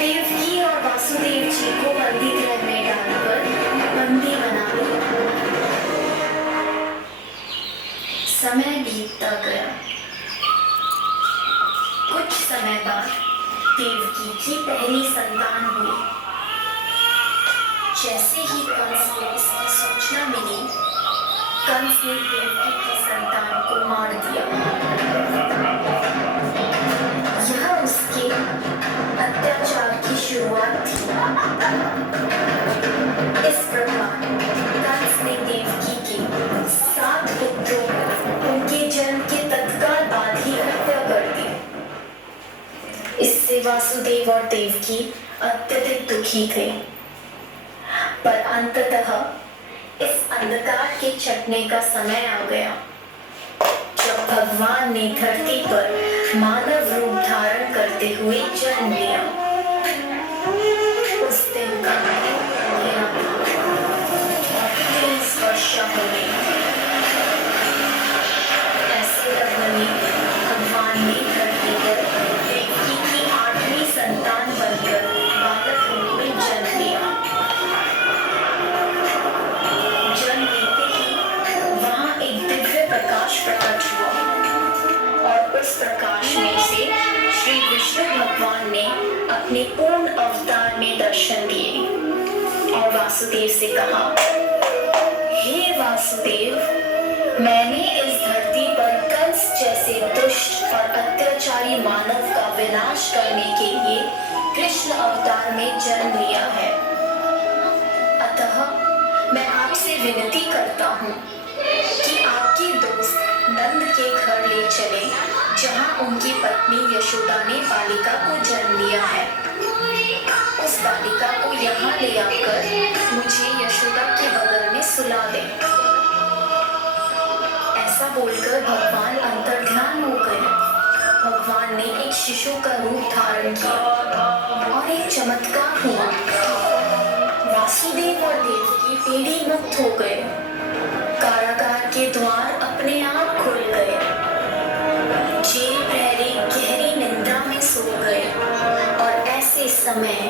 देवकी और वासुदेव जी को बंदी गृह में डालकर बंदी बना लिया। समय बीतता गया। कुछ समय बाद देवकी की पहली संतान हुई। जैसे ही कंस को इसकी सूचना मिली, कंस ने देवकी की संतान को मार दिया। यह उसके अत्याचार की शुरुआत थी। इस प्रकार कंस ने देवकी के 7 पुत्रों को उनके जन्म के तत्काल बाद ही हत्या कर दी। इससे वासुदेव और देवकी अत्यधिक दुखी थे। पर अंततः इस अंधकार के छटने का समय आ गया, जब भगवान ने धरती पर मानव रूप धारण करते हुए जन्म लिया। उस दिन का 30 वर्ष हो गई। ऐसे लग्न में भगवान ने धरती पर देवकी की 8वीं संतान बनकर बालक रूप में जन्म लिया। जन्म लेते ही वहां एक दिव्य प्रकाश प्रकट हुआ और उस प्रकाश में से श्री विष्णु भगवान ने अपने पूर्ण अवतार में दर्शन दिए और वासुदेव से कहा, हे वासुदेव, मैंने इस धरती पर कंस जैसे दुष्ट और अत्याचारी मानव का विनाश करने के लिए कृष्ण अवतार में जन्म लिया है। अतः मैं आपसे विनती करता हूँ कि आपके दोस्त नंद के घर ले चले, जहाँ उनकी पत्नी यशोदा ने बालिका को जन्म लिया है। उस बालिका को यहाँ ले आकर मुझे यशोदा के बगल में सुला दें। ऐसा बोलकर भगवान अंतर्ध्यान हो गए। भगवान ने एक शिशु का रूप धारण किया और एक चमत्कार हुआ। वासुदेव और देवकी पीढ़ी मुक्त हो गए। कारागार के द्वार अपने आप खुल गए। जेल प्रहरी गहरी निंद्रा में सो गए और ऐसे समय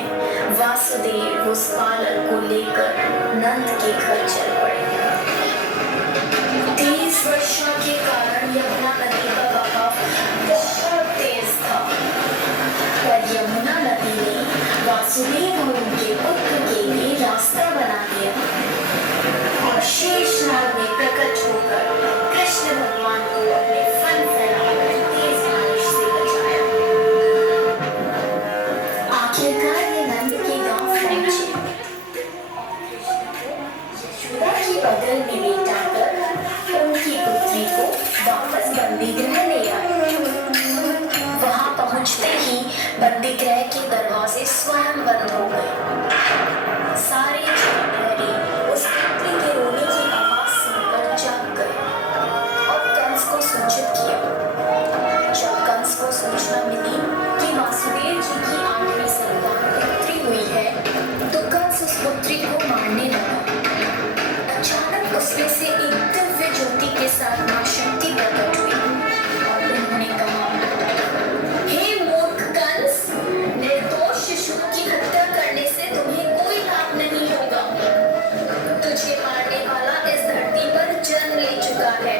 वासुदेव उस बालक को लेकर नंद के घर चल पड़े। 30 वर्षों के कारण यमुना नदी का बहाव बहुत तेज था, पर यमुना नदी ने वासुदेव और उनके पुत्र के लिए रास्ता बना दिया और शेषनाग में प्रकट होकर कृष्ण भगवान को अपने फन फैलाकर तेज बारिश से बचाया। आखिरकार ये नंद के गांव पहुंचे। यशोदा की बगल में लेटाकर उनकी पुत्री को वापस बंदी गृह ले आए। वहां पहुंचते ही बंदी गृह के दरवाजे स्वयं बंद हो गए। सारे प्रहरी उस पुत्री के रोने की आवाज सुनकर जाग गए और कंस को सूचित किया। जब कंस को सूचना मिली कि वासुदेव जी की 8वीं संतान पुत्री हुई है, तो कंस उस पुत्री को मारने लगा। अचानक उसमें से एक दिव्य ज्योति के साथ मां शक्ति प्रकट हुई और उन्होंने कहा, हे मूर्ख कंस, निर्दोष शिशु की हत्या करने से तुम्हें कोई लाभ नहीं होगा। तुझे मारने वाला इस धरती पर जन्म ले चुका है।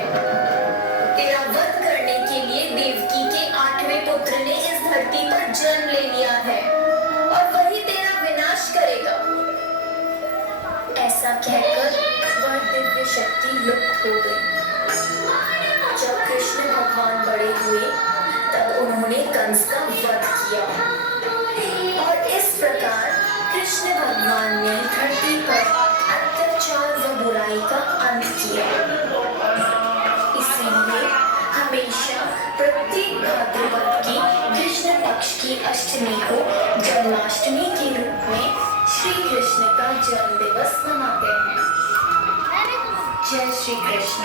तेरा वध करने के लिए देवकी के 8वें पुत्र ने इस धरती पर जन्म ले लिया है और वही तेरा विनाश करेगा। ऐसा कहकर वह दिव्य शक्ति लुप्त हो गई। जब कृष्ण भगवान बड़े हुए, तब उन्होंने कंस का वध किया और इस प्रकार कृष्ण भगवान ने धरती पर अत्याचार व बुराई का अंत किया। इसीलिए हमेशा प्रत्येक भाद्रपद की कृष्ण पक्ष की अष्टमी को जन्माष्टमी के रूप में श्री कृष्ण का जन्म दिवस मनाते हैं। जय श्री कृष्ण।